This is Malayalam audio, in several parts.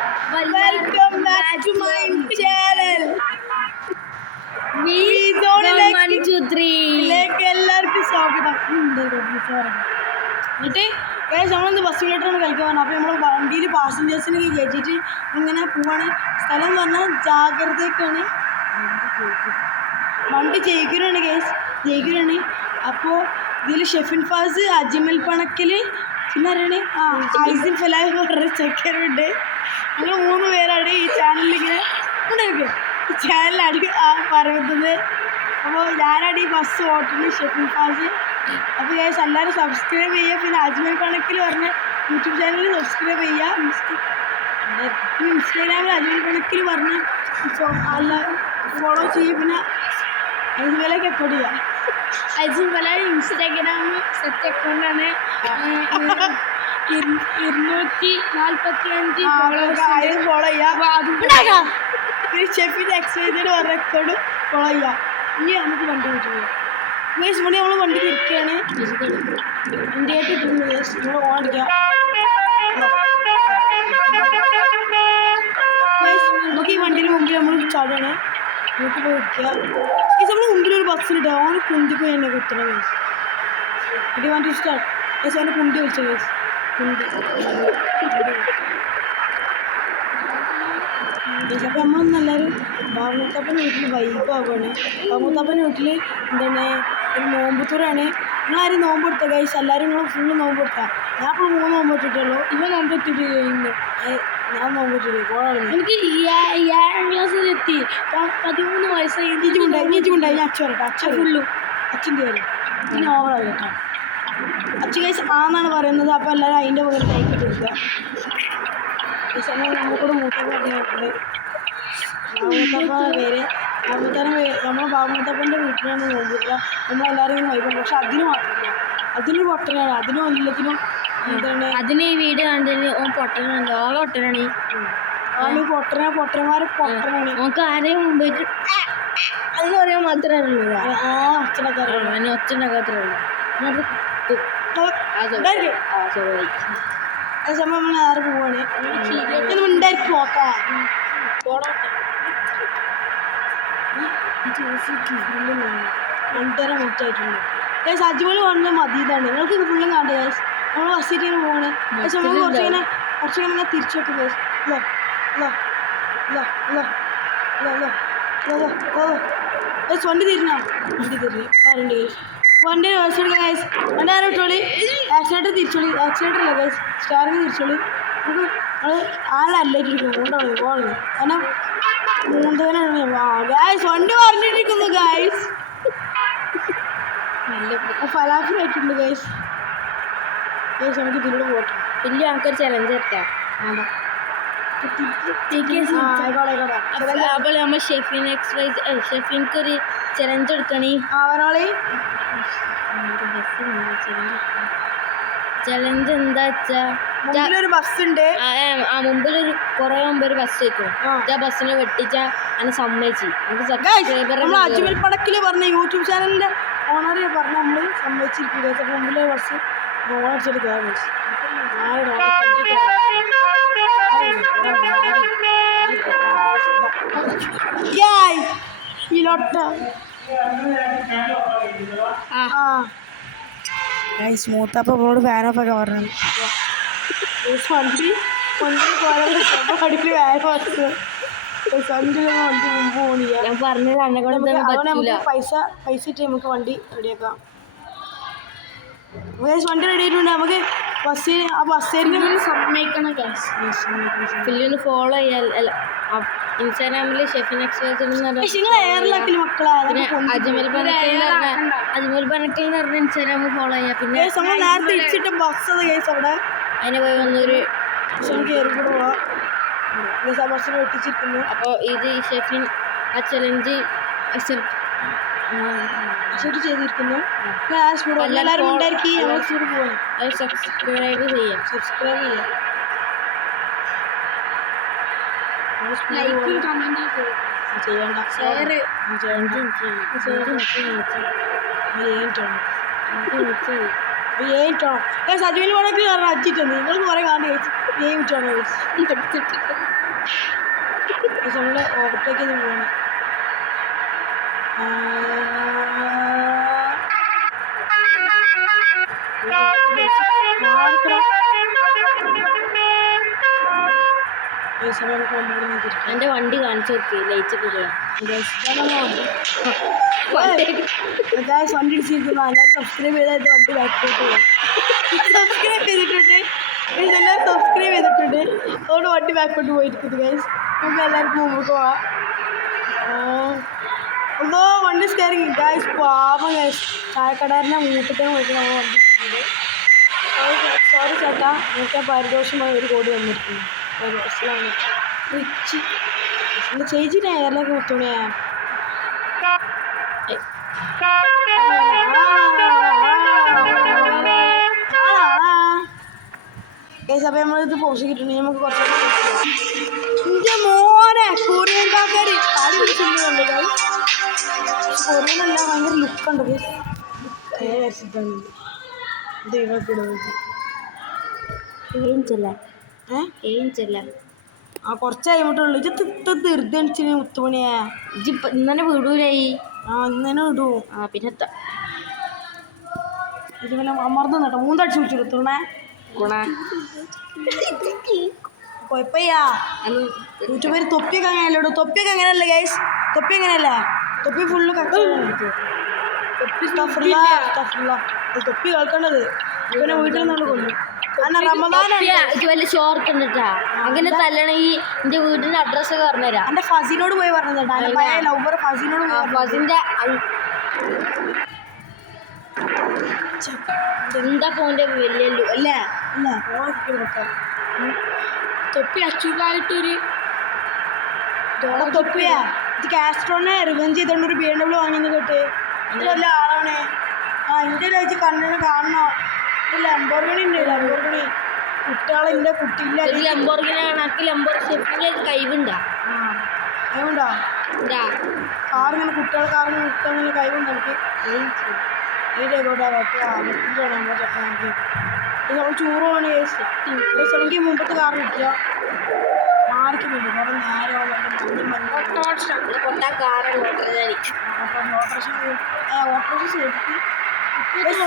Welcome back to my channel. എല്ലാവർക്കും സ്വാഗതം. എന്നിട്ട് നമ്മളൊന്ന് ബസ്സിലോട്ടാണ് കളിക്കാൻ പറഞ്ഞത്. അപ്പോൾ നമ്മൾ വണ്ടിയിൽ പാസഞ്ചേഴ്സിനെ കയറ്റിയിട്ട് ഇങ്ങനെ പോവാണ്. സ്ഥലം പറഞ്ഞാൽ ജാഗ്രതയ്ക്കാണ്. വണ്ടി ജയിക്കുന്നുണ്ട് കേസ്, ജയിക്കുന്നുണ്ട്. അപ്പോൾ ഇതിൽ ഷെഫിൻ ഫാസ്, അജ്മൽ പണക്കൽ, പിന്നെ അറിയണേ ഐസിൻ ഫലാഹ് പറഞ്ഞ ചെക്കനുണ്ട്. ഞങ്ങൾ 3 പേരാണ് ഈ ചാനലിലിങ്ങനെ ഈ ചാനലാണ് പറയുന്നത്. അപ്പോൾ ഞാനാണ് ഈ ബസ് ഓട്ടുന്നത്, ഷെഫിൻ ഫാസ്. അപ്പോൾ കേസ് എല്ലാവരും സബ്സ്ക്രൈബ് ചെയ്യുക. പിന്നെ അജ്മൽ പണക്കൽ പറഞ്ഞ യൂട്യൂബ് ചാനലിൽ സബ്സ്ക്രൈബ് ചെയ്യുക. ഇൻസ്റ്റാഗ്രാമിൽ അജ്മൽ പണക്കൽ പറഞ്ഞ് ഫോളോ ചെയ്യുക. പിന്നെ അതുപോലെയൊക്കെ അപ്ലോഡ് ചെയ്യുക. അജിൻ പല ഇൻസ്റ്റാഗ്രാം സെറ്റ് അക്കൗണ്ടാണ്. 245 ഫോളോ ചെയ്യുക. പിന്നെ ഷെഫിൻ്റെ എക്സൈറ്റഡ് പറഞ്ഞ അക്കൗണ്ട് ഫോളോ ചെയ്യുക. ഇനി നമുക്ക് വണ്ടി കിട്ടുള്ളൂ. ഗേസ് മണി നമ്മൾ വണ്ടി തിരിക്കുകയാണ്. ഇന്ത്യയായിട്ട് കിട്ടുന്നു ഗേസ്. നമ്മൾ ഓടിക്കുക. നമുക്ക് ഈ വണ്ടിയുടെ മുമ്പിൽ നമ്മൾ ചാടുകയാണ്. നമുക്ക് പോയി ഇരിക്കുക. ഗേസ് നമ്മൾ മുമ്പിലൊരു ബസ്സിലിട്ട് അവന് കുന്തി പോയി എന്നെ കുത്തണം ഗേസ്. ഇത് വണ്ടി സ്റ്റാർട്ട് ഗേസ്. അവനെ കുന്തി വിളിച്ച ഗേസ്. കുന്തി അപ്പോൾ നമ്മളൊന്നെല്ലാവരും ബാബുത്താപ്പൻ്റെ വീട്ടിൽ വൈബാവാണ്. ബാബുത്താപ്പൻ്റെ വീട്ടിൽ എന്താണ് ഒരു നോമ്പുത്തൂറാണ്. നിങ്ങളാരും നോമ്പ് എടുത്ത ഗൈസ്, എല്ലാവരും നിങ്ങൾ ഫുള്ള് നോമ്പ് എടുത്താൽ. ഞാൻ ഇപ്പോൾ 3 നോമ്പ് ഇട്ടിട്ടുള്ളൂ. ഇവ നോമ്പ് ഇട്ടിട്ട് കഴിഞ്ഞു. ഞാൻ നോമ്പ് ഇട്ടിട്ട് പോകാൻ എനിക്ക് 7ാം ക്ലാസ്സിലെത്തി. 13 വയസ്സായി. ഉണ്ടായി. ഞാൻ അച്ഛൻ വരട്ടെ. അച്ഛൻ ഫുള്ളും അച്ഛൻ്റെ വരും. ഇനി ഓവറായി കേട്ടോ. അച്ഛൻ ഗൈസ് ആന്നാണ് പറയുന്നത്. അപ്പോൾ എല്ലാവരും അതിൻ്റെ പകരം ലൈക്ക് കൊടുക്കുക. നമുക്കൂടെ മൂത്തപ്പ പറഞ്ഞിട്ടുണ്ട്. ബാബുമുത്തപ്പ പേര് നമ്മളെ ബാബുമുത്തപ്പൻ്റെ വീട്ടിലാണ് നോക്കില്ല. നമ്മളെല്ലാവരും ഇങ്ങനെ വൈകും. പക്ഷെ അതിന് മാത്രമില്ല, അതിനൊരു പൊട്ടനാണ്. അതിനും എല്ലാത്തിനും എന്താണ് അതിന് ഈ വീട് കണ്ടതിന് ഓൻ പൊട്ടനാണ്. ഓളെ പൊട്ടനാണ്. പൊട്ടന്മാരെ പൊട്ടനാണ്. നമുക്ക് ആരെയും മുമ്പിട്ട് അതെന്ന് പറയാൻ മാത്രമേ ഉള്ളൂ. ഒച്ചനക്കാരുള്ളൂ. ഒച്ചണ്ടാക്കാത്രേ ഉള്ളൂ. അത് സമയം നമ്മൾ നേരെ പോവാണ്. ഉണ്ടായിരിക്കും നോക്കാം. രണ്ടര മിനിറ്റായിട്ടുണ്ട് ഗൈസ്. അജ്മൽ പറഞ്ഞ മതിയതാണ്. നിങ്ങൾക്ക് ഇത് ഫുള്ളും കാണണ്ട ഗൈസ്. നമ്മൾ ബസ്സിട്ട് ഇങ്ങനെ പോവാണ്. പക്ഷെ നമ്മൾ കുറച്ചിങ്ങനെ തിരിച്ചു വെക്കും ഗൈസ്. ഗൈസ് വണ്ടി തിരിഞ്ഞാ വണ്ടി തിരിഞ്ഞു കാറുണ്ട് ഗൈസ്. വണ്ടി റിവേഴ്സ് എടുക്കാം ഗൈസ്. വണ്ടി ആരും ഇട്ടോളി. ആക്സിഡൻറ്റ് തിരിച്ചോളി. ആക്സിഡൻറ്റ് ഇല്ല ഗൈസ്, സ്റ്റാറിങ് തിരിച്ചോളി. നമുക്ക് നമ്മൾ ആളല്ലായിട്ടിരിക്കും. കൊണ്ടുപോകണം പോകണം. കാരണം മൂന്നവനാണ്. ഗൈസ് വണ്ടി പറഞ്ഞിട്ടിരിക്കുന്നു ഗൈസ്. ഫലാഫിലായിട്ടുണ്ട് ഗൈസ്. ഗൈസ് നമുക്ക് ഇതിലൂടെ പോട്ടെ. വലിയ ആൾക്കൊരു ചലഞ്ച് എടുക്കാം. അപ്പോൾ നമ്മൾ ഷെഫിൻക്കൊരു ചലഞ്ച് എടുക്കണേ. ചലഞ്ച് എന്താ വെച്ചാൽ ബസ് ഉണ്ട്. മുമ്പിലൊരു കുറേ മുമ്പ് ഒരു ബസ് വെക്കും. ആ ബസ്സിനെ വെട്ടിച്ച അതിനെ സമ്മതിച്ച് അജ്മൽ പണക്കൽ പറഞ്ഞ യൂട്യൂബ് ചാനലിന്റെ ഓണർ പറഞ്ഞ നമ്മൾ സമ്മതിച്ചിരിക്കുക. മുമ്പിലെ ബസ് ഓണടിച്ചെടുക്കുക. മൂത്തപ്പ അവളോട് ഫാൻ ഓഫ് ഒക്കെ പറഞ്ഞു. വണ്ടി മുമ്പ് പോണില്ല. ഞാൻ പറഞ്ഞത് പൈസ ഇട്ട് നമുക്ക് വണ്ടി റെഡിയാക്കാം. വണ്ടി റെഡി ആയിട്ടുണ്ട്. നമുക്ക് ബസ്സിന് സമ്മതിക്കണം. ഫില്ലിന് ഫോളോ ചെയ്യാൻ ഇൻസ്റ്റാഗ്രാമിൽ ഷെഫിൻ എക്സ്പ്രസ് അജ്മൽ പനക്കൽ എന്ന് പറഞ്ഞ ഇൻസ്റ്റാഗ്രാമിൽ ഫോളോ ചെയ്യാം. പിന്നെ നേരത്തെ ഇടിച്ചിട്ട് ബസ് അവിടെ അതിനെ പോയി വന്നൊരു കയറി കൂടെ പോവാം. ബസ്സിന് വെട്ടിച്ചിരിക്കുന്നു. അപ്പോൾ ഇത് ഷെഫിൻ ആ ചലഞ്ച് അക്സെപ്റ്റ് ചെയ്തിരിക്കുന്നു. എല്ലാവരും സബ്സ്ക്രൈബ് ചെയ്യാം. ചെയ്യണ്ട. സജീവിന് വേണമെങ്കിൽ അച്ചിട്ടുണ്ട്. നിങ്ങൾ കുറെ കാണുക. ഗെയിം ഇട്ടാണ് നമ്മൾ ഓവർടേക്ക് ചെയ്ത് പോവാണ് എൻ്റെ വണ്ടി കാണിച്ചു നോക്കി ലൈറ്റ് കൂടുക വണ്ടി ഇടിച്ചിരിക്കുന്നു എല്ലാവരും സബ്സ്ക്രൈബ് ചെയ്താൽ വണ്ടി ബാക്കിലോട്ട് പോകും സബ്സ്ക്രൈബ് ചെയ്തിട്ടുണ്ട് എല്ലാവരും സബ്സ്ക്രൈബ് ചെയ്തിട്ടുണ്ട് അതുകൊണ്ട് വണ്ടി ബാക്കോട്ട് പോയിരിക്കുന്നു ഗൈസ് നമുക്ക് എല്ലാവർക്കും മുമ്പോട്ട് പോവാം എന്തോ വണ്ടി സ്കെയറിങ് ഗൈസ് പാവം ഗൈസ് ചായക്കടലിനെ മൂട്ടിക്കാൻ പോയിട്ട് നമ്മൾ വണ്ടി ഇട്ടിട്ടുണ്ട് സോറി ചേട്ടാ എനിക്ക് പാരിതോഷമായി 1 കോടി വന്നിരിക്കുന്നു റിച്ച് എൻ്റെ ചേച്ചിയുടെ എയറിലേക്ക് മുത്തുണിയാ അപ്പം നമ്മളിത് പോസ്റ്റ് കിട്ടുന്നുണ്ടെങ്കിൽ നമുക്ക് കുറച്ചൊക്കെ എൻ്റെ മോനെ കൊറിയൻ കാക്കാരി ആദ്യം വിളിച്ചിട്ടുണ്ട് കൊറിയനല്ല ഭയങ്കര ലുക്കുണ്ട് വരച്ചിട്ടാണ് ഏഞ്ചല്ല ആ കുറച്ച് കഴിയുമ്പോട്ടുള്ളൂ ഇത് ധൃതി അടിച്ചിന് മുത്തുമണിയാ ഇജിപ്പം ഇന്നെ വിടൂലായി ആ ഇന്നെ ഇടൂ ആ പിന്നെ ഇതുപോലെ അമർന്നു കേട്ടോ 3 അടിച്ച് വിളിച്ചെടുത്തോണേ ഗുണ കുഴപ്പയ്യാ യൂട്യൂബിൽ തൊപ്പിയൊക്കെ അങ്ങനെയല്ലോ തൊപ്പിയൊക്കെ അങ്ങനെയല്ലേ ഗൈസ് തൊപ്പി അങ്ങനെയല്ല തൊപ്പി ഫുള്ള് തൊപ്പി കേൾക്കേണ്ടത് പിന്നെ വീട്ടിൽ നിന്നുള്ള കൊണ്ടു കാരണം റമദാനാണ് ഷോർട്ടുണ്ടാ അങ്ങനെ തല്ലണെങ്കിൽ എന്റെ വീടിന്റെ അഡ്രസ് ഒക്കെ പറഞ്ഞുതരാം എന്റെ ഫസിനോട് പോയി പറഞ്ഞതാ എന്റെ പഴയ ലവർ ഫസിനോട് ഫസിന്റെ എന്താ പോന്റെ വലിയ അല്ല അല്ല തൊപ്പി അച്ചൂക്കായിട്ടൊരു തൊപ്പിയാ ഇത് കാസ്ട്രോനെ റിവെഞ്ച് ചെയ്തോണ്ട് ഒരു BMW വാങ്ങിയെന്ന് കേട്ട് ഇത് വല്ല ആളാണ് ആ എൻ്റെ കഴിച്ച് കണ്ണിന് കാണണോ ഇത് ലംബോർഗിണി ഉണ്ട് ലംബോർഗിണി കുട്ടികളെ എൻ്റെ കുട്ടിയില്ല കഴിവുണ്ടാ കഴിവുണ്ടോ കാറിങ്ങനെ കുട്ടികളെ കാറിന് കുട്ടികളിങ്ങനെ കഴിവുണ്ട് എനിക്ക് ഇതിലേക്കോട്ടെ നമ്മുടെ ചെക്കനാക്കി ഇത് നമ്മൾ ചൂറുമാണ് എനിക്ക് മുമ്പത്തെ കാർ കിട്ടുക മാറിക്കുന്നുണ്ട് കുറേ നേരം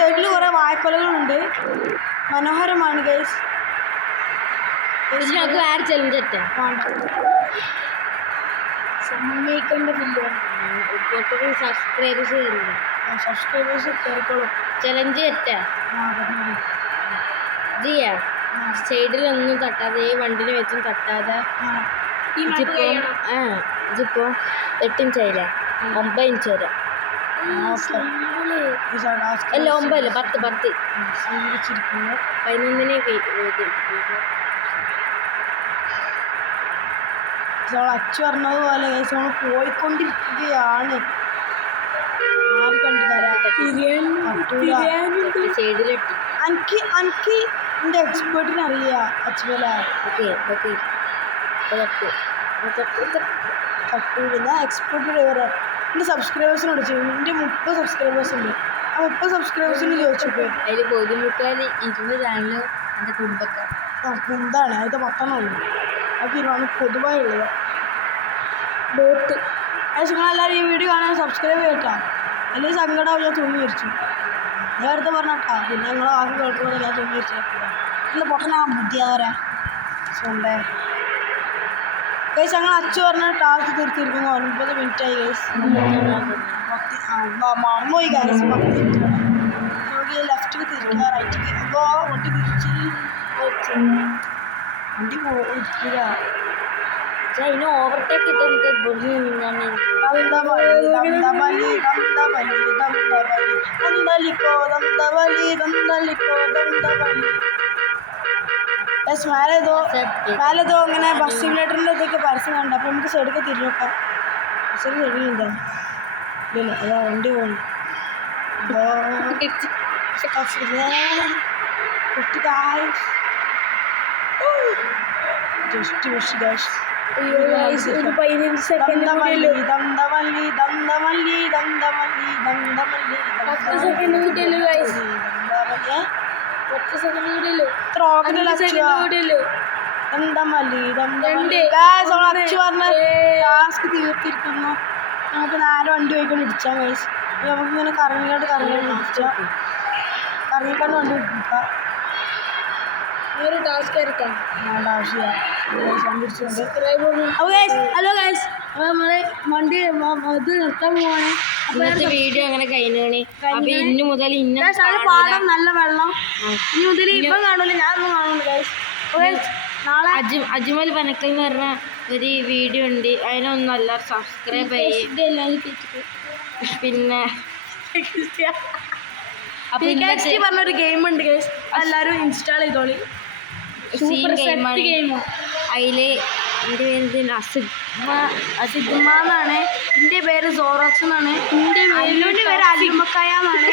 സൈഡിൽ കുറേ വായ്പലകളുണ്ട് മനോഹരമാണ് ഗൈസ് വേറെ ചലഞ്ച് സബ്സ്ക്രൈബേഴ്സ് കയറിക്കോളും ചലഞ്ച് ചെയ്യാ സൈഡിലൊന്നും തട്ടാതെ ഈ വണ്ടിനെ വെച്ചും തട്ടാതെ ഇതിപ്പോ 8 ഇഞ്ചായില്ല 9 ഇഞ്ച് വരെ അല്ല 9 അല്ല 10 11 അച്ചു പറഞ്ഞതുപോലെ നമ്മൾ പോയിക്കൊണ്ടിരിക്കുകയാണ് സൈഡിലെത്തി എനിക്ക് എൻ്റെ എക്സ്പേർട്ടിനെ അറിയാം അച്ചുപോലെ ഞാൻ എക്സ്പേർട്ട് ഡ്രൈവറെ എൻ്റെ സബ്സ്ക്രൈബേഴ്സിനോട് ചോദിച്ചു എൻ്റെ 30 സബ്സ്ക്രൈബേഴ്സ് ഉണ്ട് ആ 30 സബ്സ്ക്രൈബേഴ്സിന് ചോദിച്ചിട്ട് അതിൽ ബോധ്യമുട്ടാൽ 20 ചാനലും എൻ്റെ കുടുംബക്കാർ എന്താണ് അതിൻ്റെ 10 ഉള്ളൂ അത് തീരുമാനം പൊതുവായുള്ളത് ബോട്ട് നിങ്ങളെല്ലാവരും ഈ വീഡിയോ കാണാൻ സബ്സ്ക്രൈബ് ചെയ്യട്ടോ അല്ലെങ്കിൽ സങ്കടമാവും ഞാൻ തൂങ്ങി മരിച്ചു നേരത്തെ പറഞ്ഞാ പിന്നെ നിങ്ങൾ ആദ്യം കേൾക്കുന്നത് ഞാൻ തൂങ്ങി മരിച്ചു നല്ല പൊട്ടനാ ബുദ്ധിയാവരാ സ്വന്തേ ഗൈസ് ഞങ്ങൾ അച്ചു പറഞ്ഞ ടാസ്ക് തീർത്തിരിക്കുന്നു 9 മിനിറ്റായി ഗൈസ് മറന്നുപോയി ഗൈസ് 10 മിനിറ്റ് നമുക്ക് ലെഫ്റ്റിക്ക് തിരിക്കുക റൈറ്റിക്ക് അപ്പോൾ വണ്ടി തിരിച്ച് വണ്ടി പോയിട്ടില്ല ഇതിന് ഓവർടേക്ക് ചെയ്ത് മേലേതോ അങ്ങനെ ബസ് സിമുലേറ്ററിൻ്റെ ഇതൊക്കെ പരസ്യം കണ്ടു അപ്പോൾ നമുക്ക് സൈഡൊക്കെ തിരിഞ്ഞു നോക്കാം ബസ്സിൽ തിരിഞ്ഞില്ല ഇല്ലല്ലോ അതാ വണ്ടി പോകുന്നു ജസ്റ്റ് വിഷ് ഗൈസ് ഒരു 15 സെക്കൻഡ് എന്താ മല്ലി അച്ചു പറഞ്ഞ ടാസ്ക് തീർത്തിരിക്കുന്നു. നമുക്ക് 4 വണ്ടി പോയിക്കൊണ്ട് ഇടിച്ചാൽ ഗൈസ്. നമുക്കിങ്ങനെ കറങ്ങിക്കൊണ്ട് ഇടിച്ചാൽ കറങ്ങിക്കൊണ്ട് വണ്ടി ഇടിക്കാം. ഒരു ടാസ്ക് എടുക്കാം വേണ്ട ആവശ്യമില്ല. അപ്പോൾ ഗൈസ് ഹലോ ഗൈസ്, നമ്മള് വണ്ടി ഇത് നിർത്താൻ പോവാണ്. ഇന്നത്തെ വീഡിയോ അങ്ങനെ കഴിഞ്ഞാണ്. അപ്പൊ ഇന്നു മുതൽ പാടം നല്ല വെള്ളം ഇനി മുതൽ ഇപ്പം കാണൂല, ഞാനൊന്നും കാണൂല ഗൈസ്. നാളെ അജ്മൽ പനക്കൽ എന്ന് പറഞ്ഞ ഒരു വീഡിയോ ഉണ്ട്, അതിനൊന്നല്ല സബ്സ്ക്രൈബ് ചെയ്യും. പിന്നെ പറഞ്ഞൊരു ഗെയിം ഉണ്ട് ഗൈസ്, എല്ലാവരും ഇൻസ്റ്റാൾ ചെയ്തോളി. ഗെയിമാണ്. അതില് എൻ്റെ പേര് അസിഗ്മ എന്നാണ്, എൻ്റെ പേര് സോറോക്സ് എന്നാണ്, എൻ്റെ പേര് അലിമക്കായ എന്നാണ്.